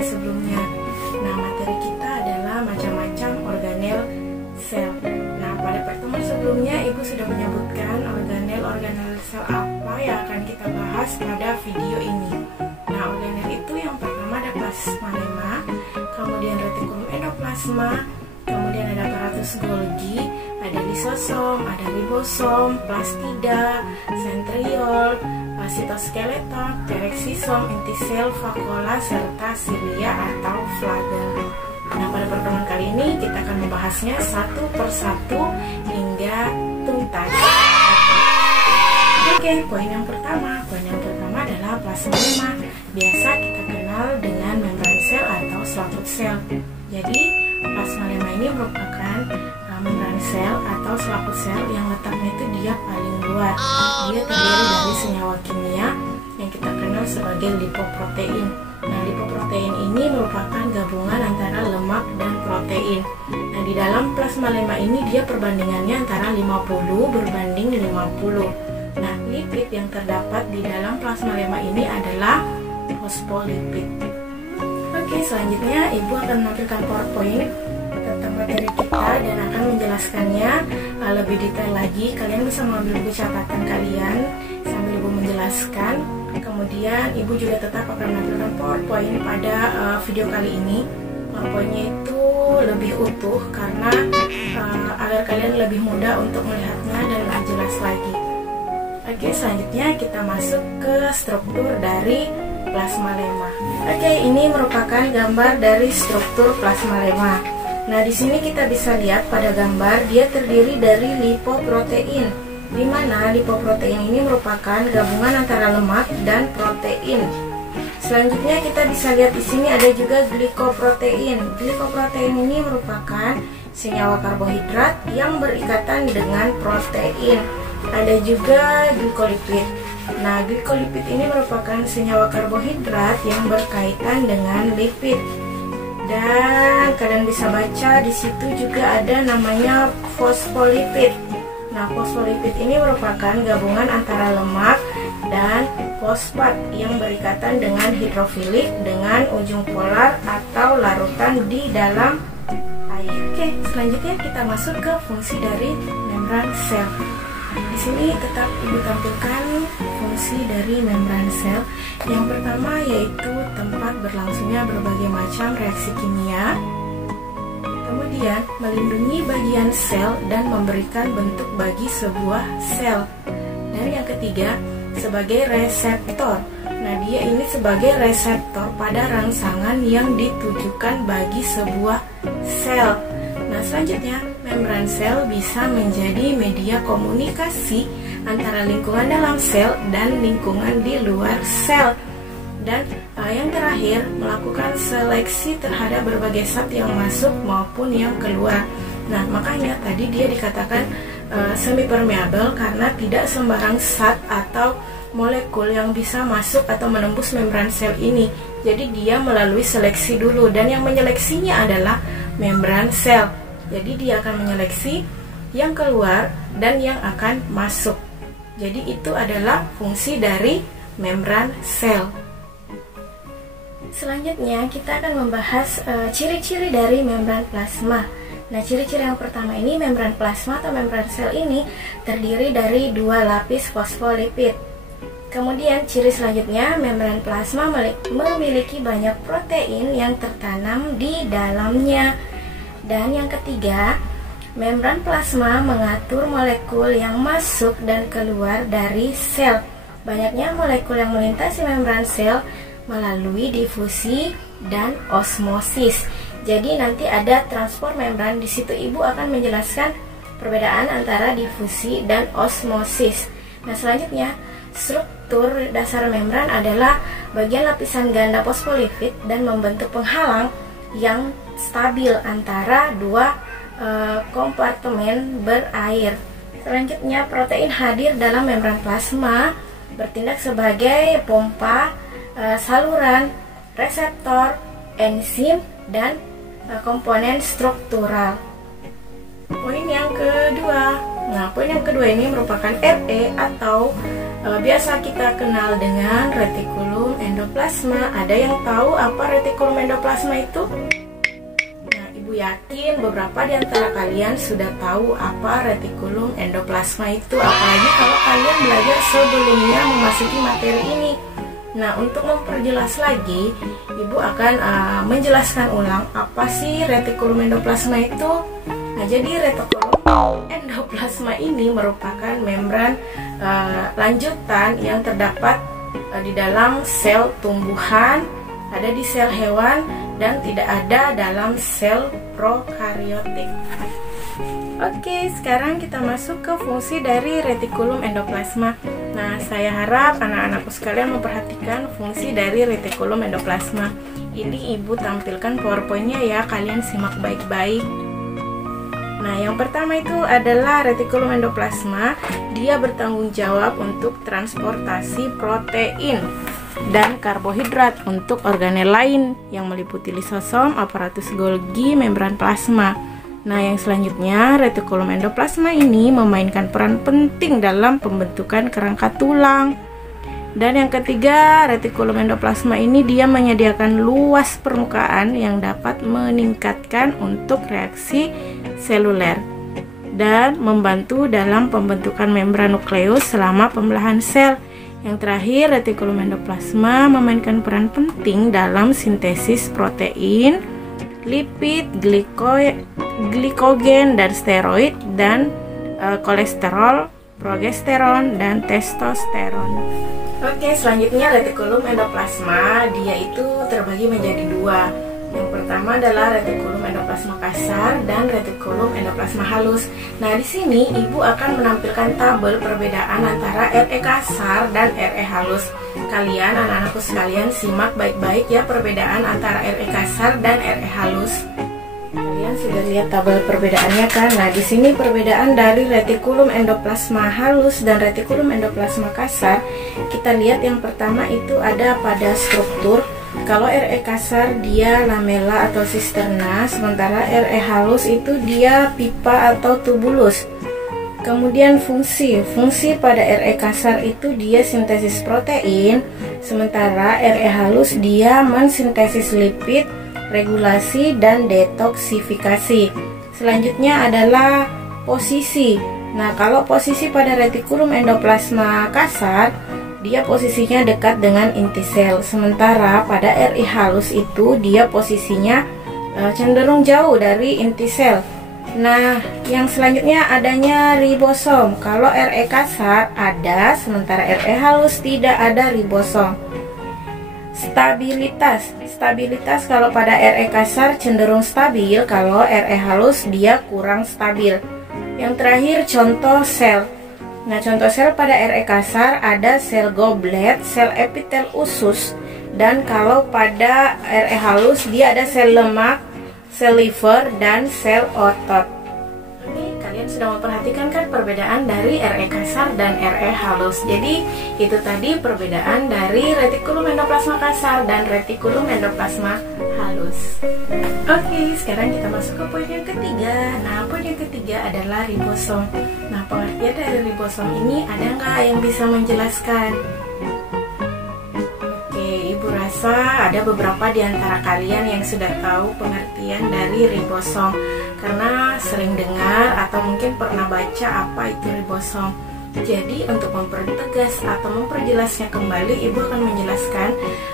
seri sebelumnya. Nah, materi kita adalah macam-macam organel sel. Nah, pada pertemuan sebelumnya Ibu sudah menyebutkan organel sel apa yang akan kita bahas pada video ini. Nah, organel itu yang pertama ada plasmalemma, kemudian retikulum endoplasma, kemudian ada aparatus Golgi, ada lisosom, ada ribosom, plastida, centriol, sitoskeleton, pereksisom, intisel, vakuola, serta silia atau flagel. Nah, pada pertemuan kali ini kita akan membahasnya satu persatu hingga tuntas. Oke, poin yang pertama adalah plasmalemma. Biasa kita kenal dengan membran sel atau selaput sel. Jadi, plasmalemma ini merupakan membran sel atau selaput sel yang letaknya itu dia paling luar. Dia terdiri dari senyawa kimia yang kita kenal sebagai lipoprotein. Nah, lipoprotein ini merupakan gabungan antara lemak dan protein. Nah, di dalam plasmalemma ini dia perbandingannya antara 50 berbanding 50. Nah, lipid yang terdapat di dalam plasmalemma ini adalah fosfolipid. Oke, selanjutnya Ibu akan menampilkan PowerPoint tentang materi kita dan akan menjelaskannya lebih detail lagi. Kalian bisa mengambil buku catatan kalian sambil Ibu menjelaskan. Kemudian Ibu juga tetap akan menampilkan PowerPoint pada video kali ini. PowerPointnya itu lebih utuh karena agar kalian lebih mudah untuk melihatnya dan lebih jelas lagi. Oke, selanjutnya kita masuk ke struktur dari plasmalemma. Oke, ini merupakan gambar dari struktur plasmalemma. Nah, di sini kita bisa lihat pada gambar dia terdiri dari lipoprotein, di mana lipoprotein ini merupakan gabungan antara lemak dan protein. Selanjutnya kita bisa lihat di sini ada juga glikoprotein. Glikoprotein ini merupakan senyawa karbohidrat yang berikatan dengan protein. Ada juga glikolipid. Nah, glikolipid ini merupakan senyawa karbohidrat yang berkaitan dengan lipid. Dan kalian bisa baca di situ juga ada namanya fosfolipid. Nah, fosfolipid ini merupakan gabungan antara lemak dan fosfat yang berikatan dengan hidrofilik dengan ujung polar atau larutan di dalam air. Oke, selanjutnya kita masuk ke fungsi dari membran sel. Di sini tetap Ibu tampilkan fungsi dari membran sel. Yang pertama yaitu tempat berlangsungnya berbagai macam reaksi kimia. Kemudian melindungi bagian sel dan memberikan bentuk bagi sebuah sel. Dan yang ketiga sebagai reseptor. Nah, dia ini sebagai reseptor pada rangsangan yang ditujukan bagi sebuah sel. Nah, selanjutnya membran sel bisa menjadi media komunikasi antara lingkungan dalam sel dan lingkungan di luar sel. Dan yang terakhir melakukan seleksi terhadap berbagai zat yang masuk maupun yang keluar. Nah, makanya tadi dia dikatakan semi permeabel karena tidak sembarang zat atau molekul yang bisa masuk atau menembus membran sel ini. Jadi dia melalui seleksi dulu dan yang menyeleksinya adalah membran sel. Jadi dia akan menyeleksi yang keluar dan yang akan masuk. Jadi itu adalah fungsi dari membran sel. Selanjutnya kita akan membahas ciri-ciri dari membran plasma. Nah, ciri-ciri yang pertama ini membran plasma atau membran sel ini terdiri dari dua lapis fosfolipid. Kemudian ciri selanjutnya membran plasma memiliki banyak protein yang tertanam di dalamnya. Dan yang ketiga, membran plasma mengatur molekul yang masuk dan keluar dari sel. Banyaknya molekul yang melintasi membran sel melalui difusi dan osmosis. Jadi nanti ada transport membran, di situ Ibu akan menjelaskan perbedaan antara difusi dan osmosis. Nah, selanjutnya struktur dasar membran adalah bagian lapisan ganda fosfolipid dan membentuk penghalang yang stabil antara dua kompartemen berair. Selanjutnya protein hadir dalam membran plasma bertindak sebagai pompa, saluran, reseptor, enzim, dan komponen struktural. Poin yang kedua. Nah, poin yang kedua ini merupakan RE atau biasa kita kenal dengan retikulum endoplasma. endoplasma. Ada yang tahu apa retikulum endoplasma itu? Nah, Ibu yakin beberapa di antara kalian sudah tahu apa retikulum endoplasma itu, apalagi kalau kalian belajar sebelumnya memasuki materi ini. Nah, untuk memperjelas lagi, Ibu akan menjelaskan ulang apa sih retikulum endoplasma itu. Nah, jadi retikulum endoplasma ini merupakan membran lanjutan yang terdapat di dalam sel tumbuhan, ada di sel hewan, dan tidak ada dalam sel prokariotik. Oke, sekarang kita masuk ke fungsi dari retikulum endoplasma. Nah, saya harap anak-anakku sekalian memperhatikan fungsi dari retikulum endoplasma. Ini Ibu tampilkan PowerPoint-nya ya, kalian simak baik-baik. Nah, yang pertama itu adalah retikulum endoplasma. Dia bertanggung jawab untuk transportasi protein dan karbohidrat untuk organel lain yang meliputi lisosom, aparatus Golgi, membran plasma. Nah, yang selanjutnya, retikulum endoplasma ini memainkan peran penting dalam pembentukan kerangka tulang. Dan yang ketiga, retikulum endoplasma ini dia menyediakan luas permukaan yang dapat meningkatkan untuk reaksi seluler dan membantu dalam pembentukan membran nukleus selama pembelahan sel. Yang terakhir, retikulum endoplasma memainkan peran penting dalam sintesis protein, lipid, glikogen, dan steroid, dan kolesterol, progesteron, dan testosteron. Oke, selanjutnya retikulum endoplasma, dia itu terbagi menjadi dua. Yang pertama adalah retikulum endoplasma kasar dan retikulum endoplasma halus. Nah, di sini Ibu akan menampilkan tabel perbedaan antara RE kasar dan RE halus. Kalian, anak-anakku sekalian, simak baik-baik ya perbedaan antara RE kasar dan RE halus. Kalian sudah lihat tabel perbedaannya kan? Nah, di sini perbedaan dari retikulum endoplasma halus dan retikulum endoplasma kasar. Kita lihat yang pertama itu ada pada struktur. Kalau RE kasar dia lamela atau sisterna, sementara RE halus itu dia pipa atau tubulus. Kemudian fungsi pada RE kasar itu dia sintesis protein, sementara RE halus dia mensintesis lipid, regulasi, dan detoksifikasi. Selanjutnya adalah posisi. Nah, kalau posisi pada retikulum endoplasma kasar, dia posisinya dekat dengan inti sel, sementara pada RE halus itu dia posisinya cenderung jauh dari inti sel. Nah, yang selanjutnya adanya ribosom. Kalau RE kasar ada, sementara RE halus tidak ada ribosom. Stabilitas kalau pada RE kasar cenderung stabil, kalau RE halus dia kurang stabil. Yang terakhir contoh sel. Nah, contoh sel pada RE kasar ada sel goblet, sel epitel usus, dan kalau pada RE halus dia ada sel lemak, sel liver, dan sel otot. Ini kalian sudah memperhatikan kan perbedaan dari RE kasar dan RE halus. Jadi itu tadi perbedaan dari retikulum endoplasma kasar dan retikulum endoplasma halus. Oke, sekarang kita masuk ke poin yang ketiga. Nah, poin yang ketiga adalah ribosom. Nah, pengertian dari ribosom ini ada nggak yang bisa menjelaskan? Ibu rasa ada beberapa di antara kalian yang sudah tahu pengertian dari ribosom karena sering dengar atau mungkin pernah baca apa itu ribosom. Jadi untuk mempertegas atau memperjelasnya kembali, Ibu akan menjelaskan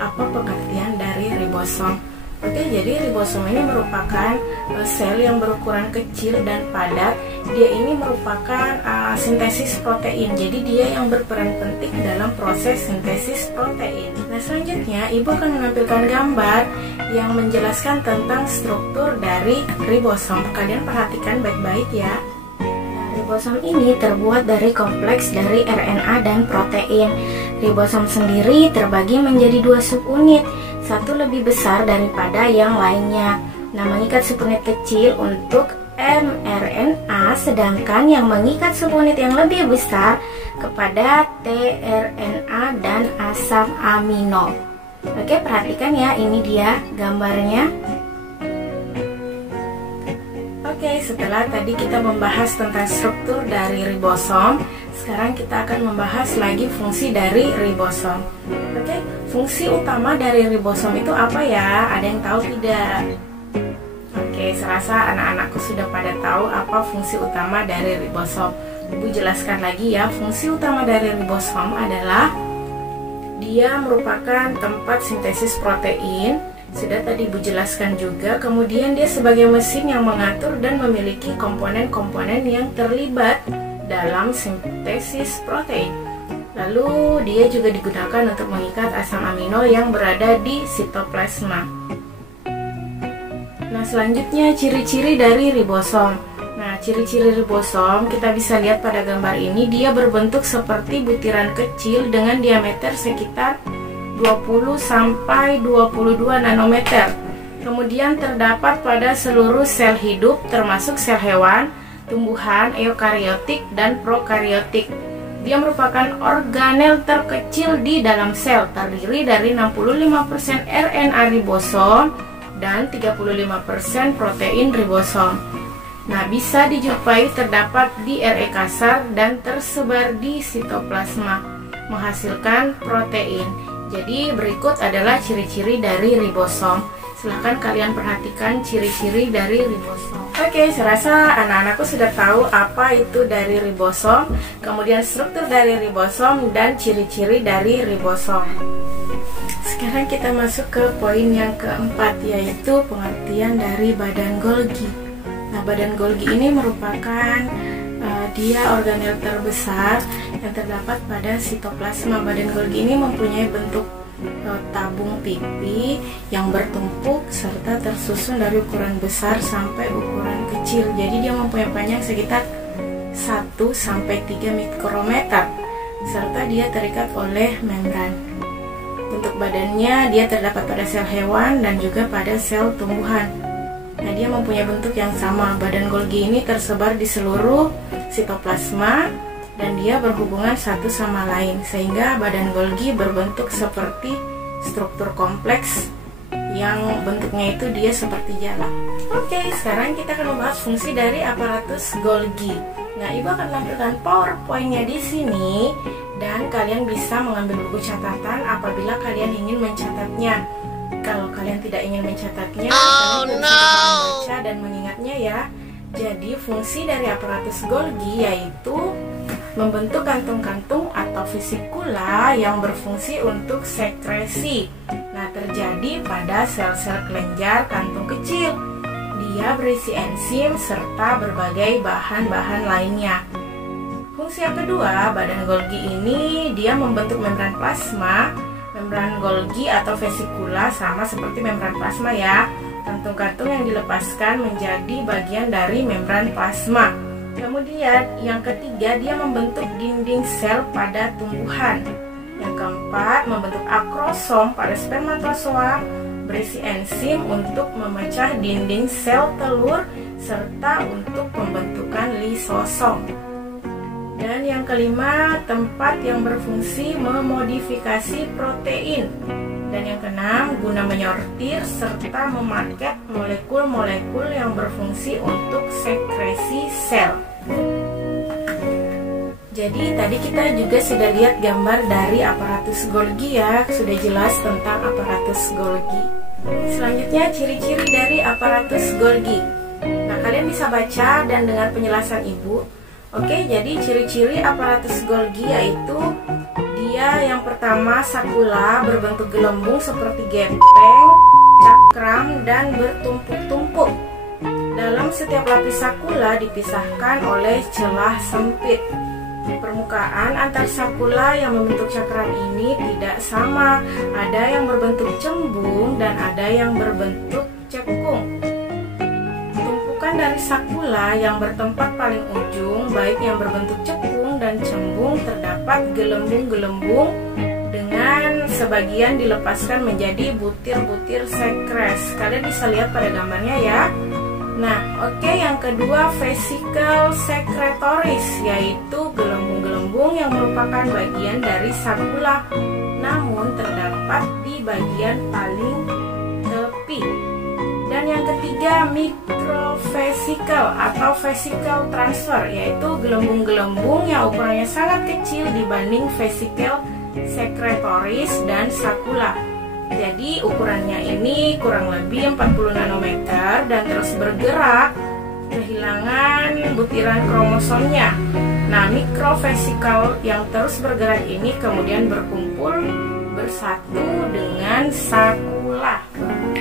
apa pengertian dari ribosom. Oke, jadi ribosom ini merupakan sel yang berukuran kecil dan padat. Dia ini merupakan sintesis protein. Jadi dia yang berperan penting dalam proses sintesis protein. Nah, selanjutnya Ibu akan menampilkan gambar yang menjelaskan tentang struktur dari ribosom. Kalian perhatikan baik-baik ya. Ribosom ini terbuat dari kompleks dari RNA dan protein. Ribosom sendiri terbagi menjadi dua subunit, satu lebih besar daripada yang lainnya. Nah, mengikat subunit kecil untuk mRNA, sedangkan yang mengikat subunit yang lebih besar kepada tRNA dan asam amino. Oke, perhatikan ya, ini dia gambarnya. Oke, setelah tadi kita membahas tentang struktur dari ribosom, sekarang kita akan membahas lagi fungsi dari ribosom. Oke, fungsi utama dari ribosom itu apa ya? Ada yang tahu tidak? Oke, serasa anak-anakku sudah pada tahu apa fungsi utama dari ribosom. Ibu jelaskan lagi ya, fungsi utama dari ribosom adalah dia merupakan tempat sintesis protein. Sudah tadi Ibu jelaskan juga. Kemudian dia sebagai mesin yang mengatur dan memiliki komponen-komponen yang terlibat dalam sintesis protein. Lalu dia juga digunakan untuk mengikat asam amino yang berada di sitoplasma. Nah, selanjutnya ciri-ciri dari ribosom. Nah, ciri-ciri ribosom kita bisa lihat pada gambar ini. Dia berbentuk seperti butiran kecil dengan diameter sekitar 20 sampai 22 nanometer. Kemudian terdapat pada seluruh sel hidup termasuk sel hewan, tumbuhan, eukariotik dan prokariotik. Dia merupakan organel terkecil di dalam sel, terdiri dari 65% RNA ribosom dan 35% protein ribosom. Nah, bisa dijumpai terdapat di RE kasar dan tersebar di sitoplasma, menghasilkan protein. Jadi berikut adalah ciri-ciri dari ribosom. Silahkan kalian perhatikan ciri-ciri dari ribosom. Oke, serasa anak-anakku sudah tahu apa itu dari ribosom, kemudian struktur dari ribosom, dan ciri-ciri dari ribosom. Sekarang kita masuk ke poin yang keempat, yaitu pengertian dari badan Golgi. Nah, badan Golgi ini merupakan dia organel terbesar yang terdapat pada sitoplasma. Badan Golgi ini mempunyai bentuk tabung pipi yang bertumpuk serta tersusun dari ukuran besar sampai ukuran kecil. Jadi dia mempunyai panjang sekitar 1-3 mikrometer serta dia terikat oleh membran. Bentuk badannya dia terdapat pada sel hewan dan juga pada sel tumbuhan. Nah, dia mempunyai bentuk yang sama. Badan Golgi ini tersebar di seluruh sitoplasma dan dia berhubungan satu sama lain, sehingga badan Golgi berbentuk seperti struktur kompleks yang bentuknya itu dia seperti jala. Oke, sekarang kita akan membahas fungsi dari aparatus Golgi. Nah, Ibu akan tampilkan PowerPoint-nya di sini dan kalian bisa mengambil buku catatan apabila kalian ingin mencatatnya. Kalau kalian tidak ingin mencatatnya, kalian bisa membaca dan mengingatnya ya. Jadi fungsi dari aparatus Golgi yaitu membentuk kantung-kantung atau vesikula yang berfungsi untuk sekresi. Nah, terjadi pada sel-sel kelenjar kantung kecil. Dia berisi enzim serta berbagai bahan-bahan lainnya. Fungsi yang kedua, badan Golgi ini dia membentuk membran plasma. Membran Golgi atau vesikula sama seperti membran plasma ya. Kantung-kantung yang dilepaskan menjadi bagian dari membran plasma. Kemudian yang ketiga, dia membentuk dinding sel pada tumbuhan. Yang keempat, membentuk akrosom pada spermatozoa, berisi enzim untuk memecah dinding sel telur serta untuk pembentukan lisosom. Dan yang kelima, tempat yang berfungsi memodifikasi protein. Dan yang keenam, guna menyortir serta memaket molekul-molekul yang berfungsi untuk sekresi sel. Jadi tadi kita juga sudah lihat gambar dari aparatus Golgi ya, sudah jelas tentang aparatus Golgi. Selanjutnya ciri-ciri dari aparatus Golgi. Nah, kalian bisa baca dan dengar penjelasan Ibu. Oke, jadi ciri-ciri aparatus Golgi yaitu dia yang pertama sakula berbentuk gelembung seperti gepeng, cakram, dan bertumpuk-tumpuk. Dalam setiap lapis sakula dipisahkan oleh celah sempit. Permukaan antar sakula yang membentuk cakram ini tidak sama. Ada yang berbentuk cembung dan ada yang berbentuk cekung. Tumpukan dari sakula yang bertempat paling ujung, baik yang berbentuk cekung dan cembung, terdapat gelembung-gelembung dengan sebagian dilepaskan menjadi butir-butir sekres. Kalian bisa lihat pada gambarnya ya. Nah, oke, yang kedua vesicle secretoris, yaitu gelembung-gelembung yang merupakan bagian dari sakula, namun terdapat di bagian paling tepi. Dan yang ketiga microvesicle atau vesicle transfer, yaitu gelembung-gelembung yang ukurannya sangat kecil dibanding vesicle secretoris, dan sakula. Jadi ukurannya ini kurang lebih 40 nanometer dan terus bergerak kehilangan butiran kromosomnya. Nah, mikrovesikal yang terus bergerak ini kemudian berkumpul bersatu dengan sakula.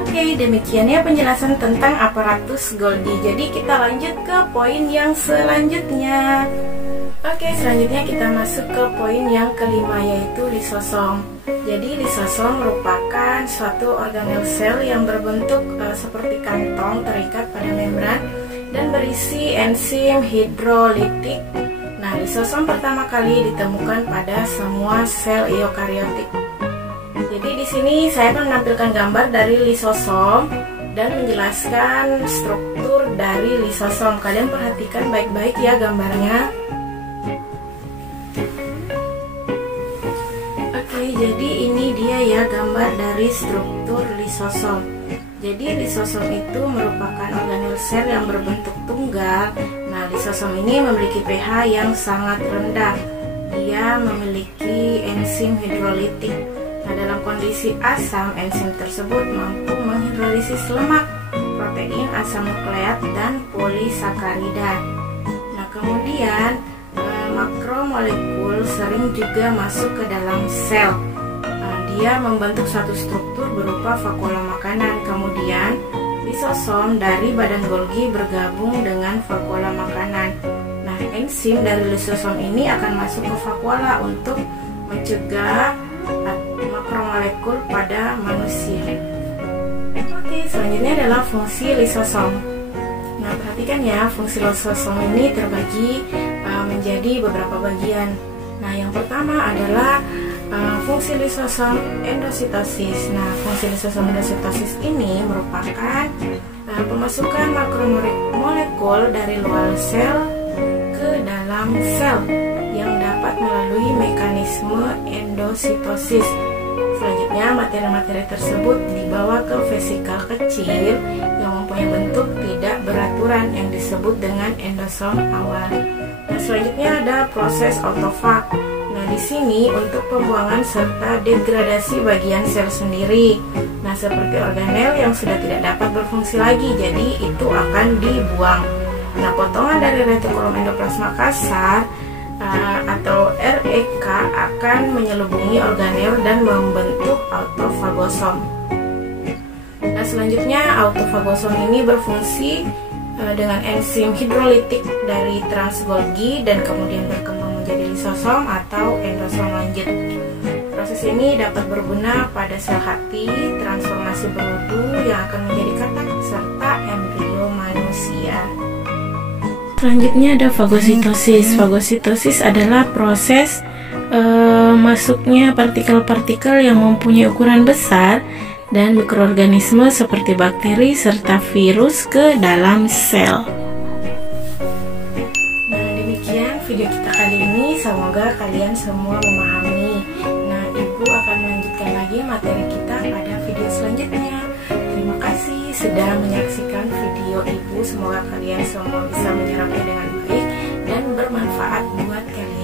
Oke, demikian ya penjelasan tentang aparatus Golgi. Jadi kita lanjut ke poin yang selanjutnya. Oke, selanjutnya kita masuk ke poin yang kelima, yaitu lisosom. Jadi lisosom merupakan suatu organel sel yang berbentuk seperti kantong terikat pada membran dan berisi enzim hidrolitik. Nah, lisosom pertama kali ditemukan pada semua sel eukariotik. Jadi di sini saya akan menampilkan gambar dari lisosom dan menjelaskan struktur dari lisosom. Kalian perhatikan baik-baik ya gambarnya. Oke, jadi ini dia ya gambar dari struktur lisosom. Jadi lisosom itu merupakan organel sel yang berbentuk tunggal. Nah, lisosom ini memiliki pH yang sangat rendah. Dia memiliki enzim hidrolitik. Nah, dalam kondisi asam, enzim tersebut mampu menghidrolisis lemak, protein, asam nukleat, dan polisakarida. Nah, kemudian makromolekul sering juga masuk ke dalam sel. Dia membentuk satu struktur berupa vakuola makanan. Kemudian lisosom dari badan Golgi bergabung dengan vakuola makanan. Nah, enzim dari lisosom ini akan masuk ke vakuola untuk mencegah makromolekul pada manusia. Oke, selanjutnya adalah fungsi lisosom. Nah, perhatikan ya, fungsi lisosom ini terbagi menjadi beberapa bagian. Nah, yang pertama adalah fungsi lisosom endositosis. Nah, fungsi lisosom endositosis ini merupakan pemasukan makromolekul dari luar sel ke dalam sel yang dapat melalui mekanisme endositosis. Selanjutnya, materi-materi tersebut dibawa ke vesikal kecil yang mempunyai bentuk tidak beraturan yang disebut dengan endosom awal. Nah, selanjutnya ada proses autofag. Nah, di sini untuk pembuangan serta degradasi bagian sel sendiri. Nah, seperti organel yang sudah tidak dapat berfungsi lagi, jadi itu akan dibuang. Nah, potongan dari retikulum endoplasma kasar atau REK akan menyelubungi organel dan membentuk autofagosom. Nah, selanjutnya autofagosom ini berfungsi dengan enzim hidrolitik dari trans Golgi dan kemudian berkembang menjadi lisosom atau endosom lanjut. Proses ini dapat berguna pada sel hati, transformasi berudu yang akan menjadi katak serta embrio manusia. Selanjutnya ada fagositosis. Fagositosis adalah proses masuknya partikel-partikel yang mempunyai ukuran besar dan mikroorganisme seperti bakteri serta virus ke dalam sel. Nah, demikian video kita kali ini. Semoga kalian semua memahami. Nah, Ibu akan melanjutkan lagi materi kita pada video selanjutnya. Terima kasih sudah menyaksikan video Ibu. Semoga kalian semua bisa menyerapnya dengan baik dan bermanfaat buat kalian.